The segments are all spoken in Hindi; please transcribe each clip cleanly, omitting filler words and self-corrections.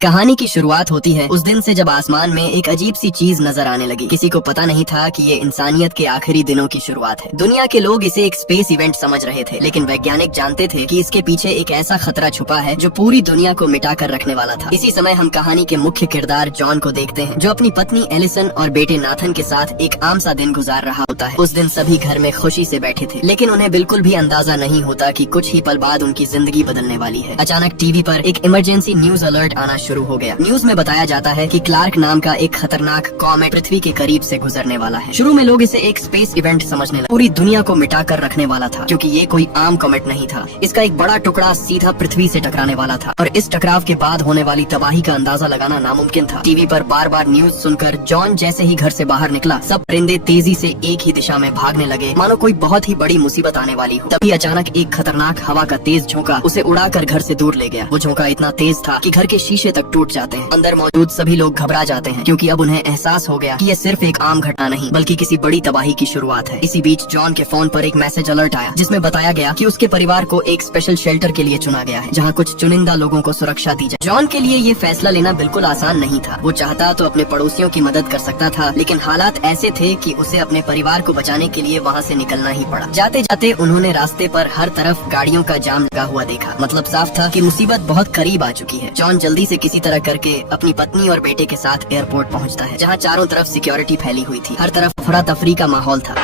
कहानी की शुरुआत होती है उस दिन से जब आसमान में एक अजीब सी चीज नजर आने लगी। किसी को पता नहीं था कि ये इंसानियत के आखिरी दिनों की शुरुआत है। दुनिया के लोग इसे एक स्पेस इवेंट समझ रहे थे, लेकिन वैज्ञानिक जानते थे कि इसके पीछे एक ऐसा खतरा छुपा है जो पूरी दुनिया को मिटा कर रखने वाला था। इसी समय हम कहानी के मुख्य किरदार जॉन को देखते हैं, जो अपनी पत्नी एलिसन और बेटे नाथन के साथ एक आम सा दिन गुजार रहा होता है। उस दिन सभी घर में खुशी से बैठे थे, लेकिन उन्हें बिल्कुल भी अंदाजा नहीं होता कि कुछ ही पल बाद उनकी जिंदगी बदलने वाली है। अचानक टीवी पर एक इमरजेंसी न्यूज अलर्ट आना शुरू हो गया। न्यूज में बताया जाता है कि क्लार्क नाम का एक खतरनाक कॉमेट पृथ्वी के करीब से गुजरने वाला है। शुरू में लोग इसे एक स्पेस इवेंट समझने लगे, पूरी दुनिया को मिटा कर रखने वाला था, क्योंकि ये कोई आम कॉमेट नहीं था। इसका एक बड़ा टुकड़ा सीधा पृथ्वी से टकराने वाला था और इस टकराव के बाद होने वाली तबाही का अंदाजा लगाना नामुमकिन था। टीवी पर बार बार न्यूज सुनकर जॉन जैसे ही घर से बाहर निकला, सब परिंदे तेजी से एक ही दिशा में भागने लगे, मानो कोई बहुत ही बड़ी मुसीबत आने वाली हो। तभी अचानक एक खतरनाक हवा का तेज झोंका उसे उड़ाकर घर से दूर ले गया। वो झोंका इतना तेज था कि घर के शीशे तक टूट जाते हैं। अंदर मौजूद सभी लोग घबरा जाते हैं, क्योंकि अब उन्हें एहसास हो गया कि यह सिर्फ एक आम घटना नहीं बल्कि किसी बड़ी तबाही की शुरुआत है। इसी बीच जॉन के फोन पर एक मैसेज अलर्ट आया, जिसमें बताया गया कि उसके परिवार को एक स्पेशल शेल्टर के लिए चुना गया है, जहां कुछ चुनिंदा लोगों को सुरक्षा दी जाए। जॉन के लिए ये फैसला लेना बिल्कुल आसान नहीं था। वो चाहता तो अपने पड़ोसियों की मदद कर सकता था, लेकिन हालात ऐसे थे कि उसे अपने परिवार को बचाने के लिए वहाँ से निकलना ही पड़ा। जाते जाते उन्होंने रास्ते पर हर तरफ गाड़ियों का जाम लगा हुआ देखा। मतलब साफ था कि मुसीबत बहुत करीब आ चुकी है। जॉन जल्दी से किसी तरह करके अपनी पत्नी और बेटे के साथ एयरपोर्ट पहुंचता है, जहां चारों तरफ सिक्योरिटी फैली हुई थी। हर तरफ अफरा तफरी का माहौल था।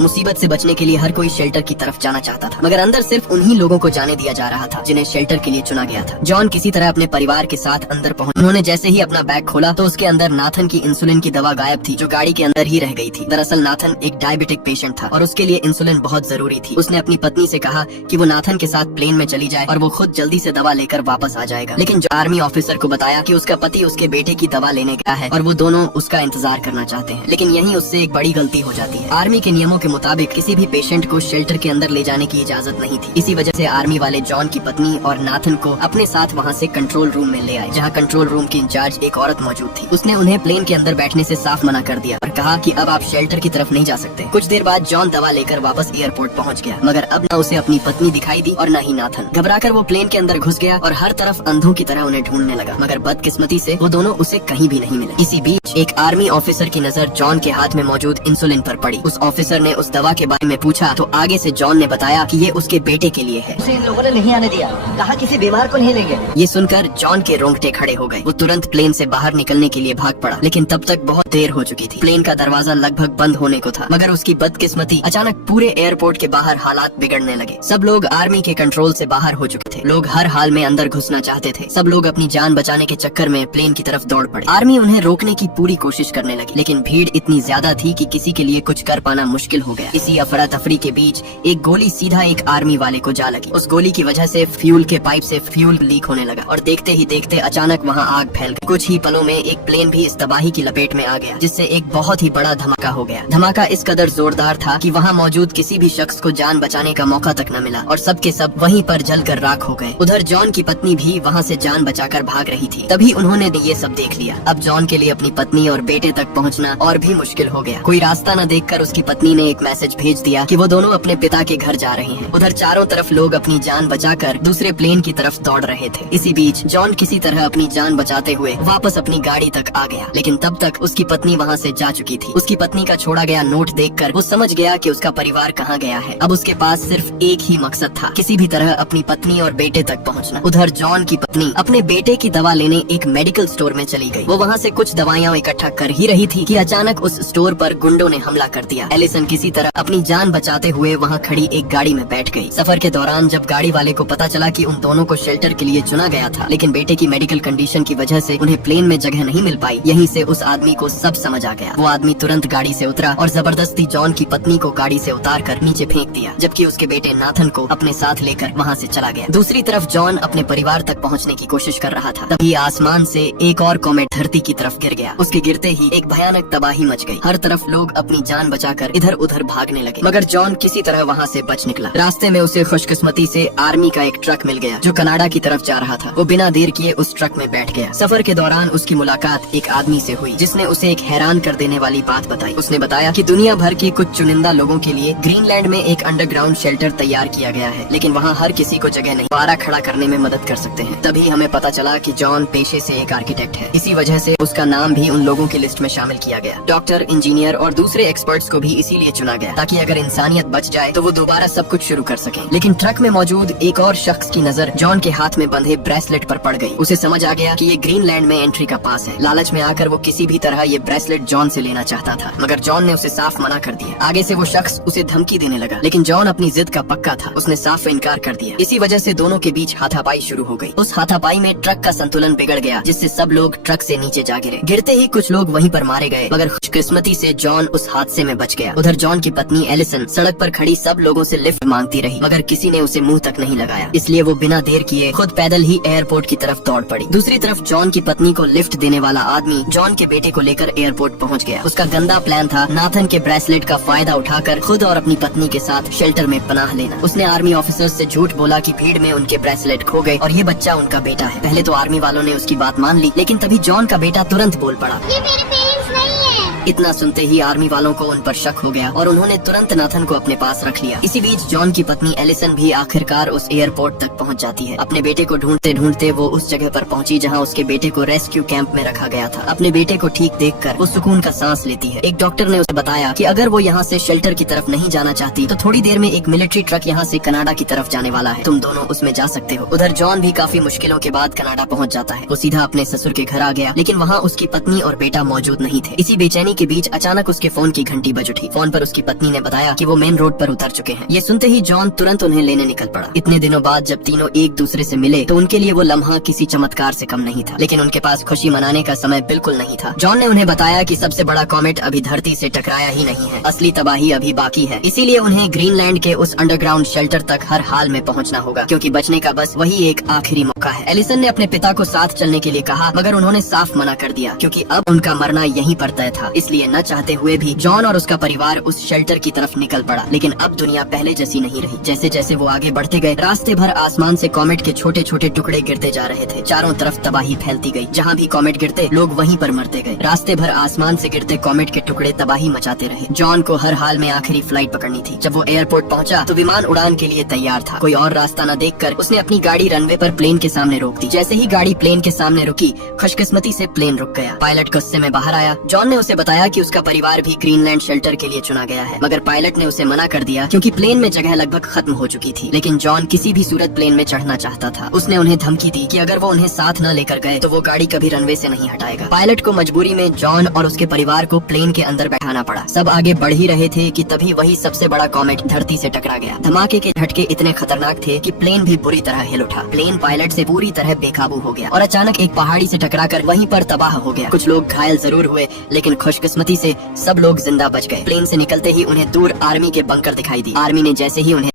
मुसीबत से बचने के लिए हर कोई शेल्टर की तरफ जाना चाहता था, मगर अंदर सिर्फ उन्हीं लोगों को जाने दिया जा रहा था जिन्हें शेल्टर के लिए चुना गया था। जॉन किसी तरह अपने परिवार के साथ अंदर पहुंचा। उन्होंने जैसे ही अपना बैग खोला तो उसके अंदर नाथन की इंसुलिन की दवा गायब थी, जो गाड़ी के अंदर ही रह गई थी। दरअसल नाथन एक डायबिटिक पेशेंट था और उसके लिए इंसुलिन बहुत जरूरी थी। उसने अपनी पत्नी से कहा कि वो नाथन के साथ प्लेन में चली जाए और वो खुद जल्दी से दवा लेकर वापस आ जाएगा। लेकिन आर्मी ऑफिसर को बताया कि उसका पति उसके बेटे की दवा लेने गया है और वो दोनों उसका इंतजार करना चाहते हैं। लेकिन यहीं उससे एक बड़ी गलती हो जाती है। आर्मी के नियमों के मुताबिक किसी भी पेशेंट को शेल्टर के अंदर ले जाने की इजाजत नहीं थी। इसी वजह से आर्मी वाले जॉन की पत्नी और नाथन को अपने साथ वहां से कंट्रोल रूम में ले आए, जहां कंट्रोल रूम की इंचार्ज एक औरत मौजूद थी। उसने उन्हें प्लेन के अंदर बैठने से साफ मना कर दिया और कहा कि अब आप शेल्टर की तरफ नहीं जा सकते। कुछ देर बाद जॉन दवा लेकर वापस एयरपोर्ट पहुंच गया, मगर अब न उसे अपनी पत्नी दिखाई दी और न ही नाथन। घबराकर वो प्लेन के अंदर घुस गया और हर तरफ अंधों की तरह उन्हें ढूंढने लगा, मगर बदकिस्मती से वो दोनों उसे कहीं भी नहीं मिले। इसी बीच एक आर्मी ऑफिसर की नजर जॉन के हाथ में मौजूद इंसुलिन पर पड़ी। उस ऑफिसर ने उस दवा के बारे में पूछा तो आगे से जॉन ने बताया कि ये उसके बेटे के लिए है। उसे इन लोगों ने नहीं आने दिया, कहा किसी बीमार को नहीं लेंगे। ये सुनकर जॉन के रोंगटे खड़े हो गए। वो तुरंत प्लेन से बाहर निकलने के लिए भाग पड़ा, लेकिन तब तक बहुत देर हो चुकी थी। प्लेन का दरवाजा लगभग बंद होने को था, मगर उसकी बदकिस्मती अचानक पूरे एयरपोर्ट के बाहर हालात बिगड़ने लगे। सब लोग आर्मी के कंट्रोल से बाहर हो चुके थे। लोग हर हाल में अंदर घुसना चाहते थे। सब लोग अपनी जान बचाने के चक्कर में प्लेन की तरफ दौड़ पड़े। आर्मी उन्हें रोकने की पूरी कोशिश करने लगी, लेकिन भीड़ इतनी ज्यादा थी कि किसी के लिए कुछ कर पाना मुश्किल हो गया। इसी अफरा तफरी के बीच एक गोली सीधा एक आर्मी वाले को जा लगी। उस गोली की वजह से फ्यूल के पाइप से फ्यूल लीक होने लगा और देखते ही देखते अचानक वहां आग फैल गई। कुछ ही पलों में एक प्लेन भी इस तबाही की लपेट में आ गया, जिससे एक बहुत ही बड़ा धमाका हो गया। धमाका इस कदर जोरदार था कि वहां मौजूद किसी भी शख्स को जान बचाने का मौका तक न मिला और सब के सब वहीं पर जलकर राख हो गए। उधर जॉन की पत्नी भी वहां से जान बचाकर भाग रही थी। तभी उन्होंने ये सब देख लिया। अब जॉन के लिए अपनी पत्नी और बेटे तक पहुँचना और भी मुश्किल हो गया। कोई रास्ता न देखकर उसकी पत्नी ने एक मैसेज भेज दिया कि वो दोनों अपने पिता के घर जा रहे हैं। उधर चारों तरफ लोग अपनी जान बचाकर दूसरे प्लेन की तरफ दौड़ रहे थे। इसी बीच जॉन किसी तरह अपनी जान बचाते हुए वापस अपनी गाड़ी तक आ गया, लेकिन तब तक उसकी पत्नी वहां से जा चुकी थी। उसकी पत्नी का छोड़ा गया नोट देखकर वो समझ गया कि उसका परिवार कहाँ गया है। अब उसके पास सिर्फ एक ही मकसद था, किसी भी तरह अपनी पत्नी और बेटे तक पहुँचना। उधर जॉन की पत्नी अपने बेटे की दवा लेने एक मेडिकल स्टोर में चली गई। वो वहाँ से कुछ दवाइयाँ इकट्ठा कर ही रही थी कि अचानक उस स्टोर पर गुंडों ने हमला कर दिया। एलिसन किसी तरह अपनी जान बचाते हुए वहाँ खड़ी एक गाड़ी में बैठ गई। सफर के दौरान जब गाड़ी वाले को पता चला कि उन दोनों को शेल्टर के लिए चुना गया था, लेकिन बेटे की मेडिकल कंडीशन की वजह से उन्हें प्लेन में जगह नहीं मिल पाई, यहीं से उस आदमी को सब समझ आ गया। वो आदमी तुरंत गाड़ी से उतरा और जबरदस्ती जॉन की पत्नी को गाड़ी से उतारकर नीचे फेंक दिया, जबकि उसके बेटे नाथन को अपने साथ लेकर वहाँ से चला गया। दूसरी तरफ जॉन अपने परिवार तक पहुँचने की कोशिश कर रहा था। तभी आसमान से एक और कॉमेट धरती की तरफ गिर गया। उसके गिरते ही एक भयानक तबाही मच गई। हर तरफ लोग अपनी जान बचाकर इधर उधर भागने लगे, मगर जॉन किसी तरह वहाँ से बच निकला। रास्ते में उसे खुशकिस्मती से आर्मी का एक ट्रक मिल गया जो कनाडा की तरफ जा रहा था। वो बिना देर किए उस ट्रक में बैठ गया। सफर के दौरान उसकी मुलाकात एक आदमी से हुई जिसने उसे एक हैरान कर देने वाली बात बताई। उसने बताया कि दुनिया भर के कुछ चुनिंदा लोगों के लिए ग्रीनलैंड में एक अंडरग्राउंड शेल्टर तैयार किया गया है, लेकिन वहाँ हर किसी को जगह नहीं। पारा खड़ा करने में मदद कर सकते हैं। तभी हमें पता चला कि जॉन पेशे से एक आर्किटेक्ट है। इसी वजह से उसका नाम भी उन लोगों की लिस्ट में शामिल किया गया। डॉक्टर, इंजीनियर और दूसरे एक्सपर्ट्स को भी इसीलिए चुना गया ताकि अगर इंसानियत बच जाए तो वो दोबारा सब कुछ शुरू कर सके। लेकिन ट्रक में मौजूद एक और शख्स की नजर जॉन के हाथ में बंधे ब्रेसलेट पर पड़ गई। उसे समझ आ गया कि ये ग्रीनलैंड में एंट्री का पास है। लालच में आकर वो किसी भी तरह ये ब्रेसलेट जॉन से लेना चाहता था, मगर जॉन ने उसे साफ मना कर दिया। आगे से वो शख्स उसे धमकी देने लगा, लेकिन जॉन अपनी जिद का पक्का था। उसने साफ इनकार कर दिया। इसी वजह से दोनों के बीच हाथापाई शुरू हो गई। उस हाथापाई में ट्रक का संतुलन बिगड़ गया, जिससे सब लोग ट्रक से नीचे जा गिरे। गिरते ही कुछ लोग वहीं पर मारे गए, मगर खुशकिस्मती से जॉन उस हादसे में बच गया। उधर जॉन की पत्नी एलिसन सड़क पर खड़ी सब लोगों से लिफ्ट मांगती रही, मगर किसी ने उसे मुंह तक नहीं लगाया। इसलिए वो बिना देर किए खुद पैदल ही एयरपोर्ट की तरफ दौड़ पड़ी। दूसरी तरफ जॉन की पत्नी को लिफ्ट देने वाला आदमी जॉन के बेटे को लेकर एयरपोर्ट पहुंच गया। उसका गंदा प्लान था नाथन के ब्रेसलेट का फायदा उठाकर खुद और अपनी पत्नी के साथ शेल्टर में पनाह लेना। उसने आर्मी ऑफिसर्स से झूठ बोला कि भीड़ में उनके ब्रेसलेट खो गए और ये बच्चा उनका बेटा है। पहले तो आर्मी वालों ने उसकी बात मान ली, लेकिन तभी जॉन का बेटा तुरंत बोल पड़ा, ये मेरे पेरेंट्स नहीं है। इतना सुनते ही आर्मी वालों को उन पर शक हो गया और उन्होंने तुरंत नाथन को अपने पास रख लिया। इसी बीच जॉन की पत्नी एलिसन भी आखिरकार उस एयरपोर्ट तक पहुंच जाती है। अपने बेटे को ढूंढते ढूंढते वो उस जगह पर पहुंची जहां उसके बेटे को रेस्क्यू कैंप में रखा गया था। अपने बेटे को ठीक देखकर वो सुकून का सांस लेती है। एक डॉक्टर ने उसे बताया कि अगर वो यहाँ से शेल्टर की तरफ नहीं जाना चाहती तो थोड़ी देर में एक मिलिट्री ट्रक यहाँ से कनाडा की तरफ जाने वाला है, तुम दोनों उसमें जा सकते हो। उधर जॉन भी काफी मुश्किलों के बाद कनाडा पहुँच जाता है। वो सीधा अपने ससुर के घर आ गया, लेकिन वहाँ उसकी पत्नी और बेटा मौजूद नहीं थे। इसी बेचैनी के बीच अचानक उसके फोन की घंटी बज उठी। फोन पर उसकी पत्नी ने बताया कि वो मेन रोड पर उतर चुके हैं। ये सुनते ही जॉन तुरंत उन्हें लेने निकल पड़ा। इतने दिनों बाद जब तीनों एक दूसरे से मिले तो उनके लिए वो लम्हा किसी चमत्कार से कम नहीं था, लेकिन उनके पास खुशी मनाने का समय बिल्कुल नहीं था। जॉन ने उन्हें बताया कि सबसे बड़ा कॉमेट अभी धरती से टकराया ही नहीं है, असली तबाही अभी बाकी है। इसीलिए उन्हें ग्रीनलैंड के उस अंडरग्राउंड शेल्टर तक हर हाल में पहुंचना होगा, क्योंकि बचने का बस वही एक आखिरी मौका है। एलिसन ने अपने पिता को साथ चलने के लिए कहा, मगर उन्होंने साफ मना कर दिया, क्योंकि अब उनका मरना यहीं पर तय था। इसलिए न चाहते हुए भी जॉन और उसका परिवार उस शेल्टर की तरफ निकल पड़ा। लेकिन अब दुनिया पहले जैसी नहीं रही। जैसे जैसे वो आगे बढ़ते गए, रास्ते भर आसमान से कॉमेट के छोटे छोटे टुकड़े गिरते जा रहे थे। चारों तरफ तबाही फैलती गई। जहाँ भी कॉमेट गिरते लोग वहीं पर मरते गए। रास्ते भर आसमान से गिरते कॉमेट के टुकड़े तबाही मचाते रहे। जॉन को हर हाल में आखिरी फ्लाइट पकड़नी थी। जब वो एयरपोर्ट पहुंचा तो विमान उड़ान के लिए तैयार था। कोई और रास्ता न देखकर उसने अपनी गाड़ी रनवे पर प्लेन के सामने रोक दी। जैसे ही गाड़ी प्लेन के सामने रुकी, खुशकिस्मती से प्लेन रुक गया। पायलट गुस्से में बाहर आया। जॉन ने उसे बताया कि उसका परिवार भी ग्रीनलैंड शेल्टर के लिए चुना गया है, मगर पायलट ने उसे मना कर दिया क्योंकि प्लेन में जगह लगभग खत्म हो चुकी थी। लेकिन जॉन किसी भी सूरत प्लेन में चढ़ना चाहता था। उसने उन्हें धमकी दी कि अगर वो उन्हें साथ न लेकर गए तो वो गाड़ी कभी रनवे से नहीं हटाएगा। पायलट को मजबूरी में जॉन और उसके परिवार को प्लेन के अंदर बैठाना पड़ा। सब आगे बढ़ ही रहे थे कि तभी वही सबसे बड़ा कॉमेट धरती से टकरा गया। धमाके के झटके इतने खतरनाक थे कि प्लेन भी बुरी तरह हिल उठा। प्लेन पायलट से पूरी तरह बेकाबू हो गया और अचानक एक पहाड़ी से टकराकर वहीं पर तबाह हो गया। कुछ लोग घायल जरूर हुए, लेकिन खुशकिस्मती से सब लोग जिंदा बच गए। प्लेन से निकलते ही उन्हें दूर आर्मी के बंकर दिखाई दी। आर्मी ने जैसे ही उन्हें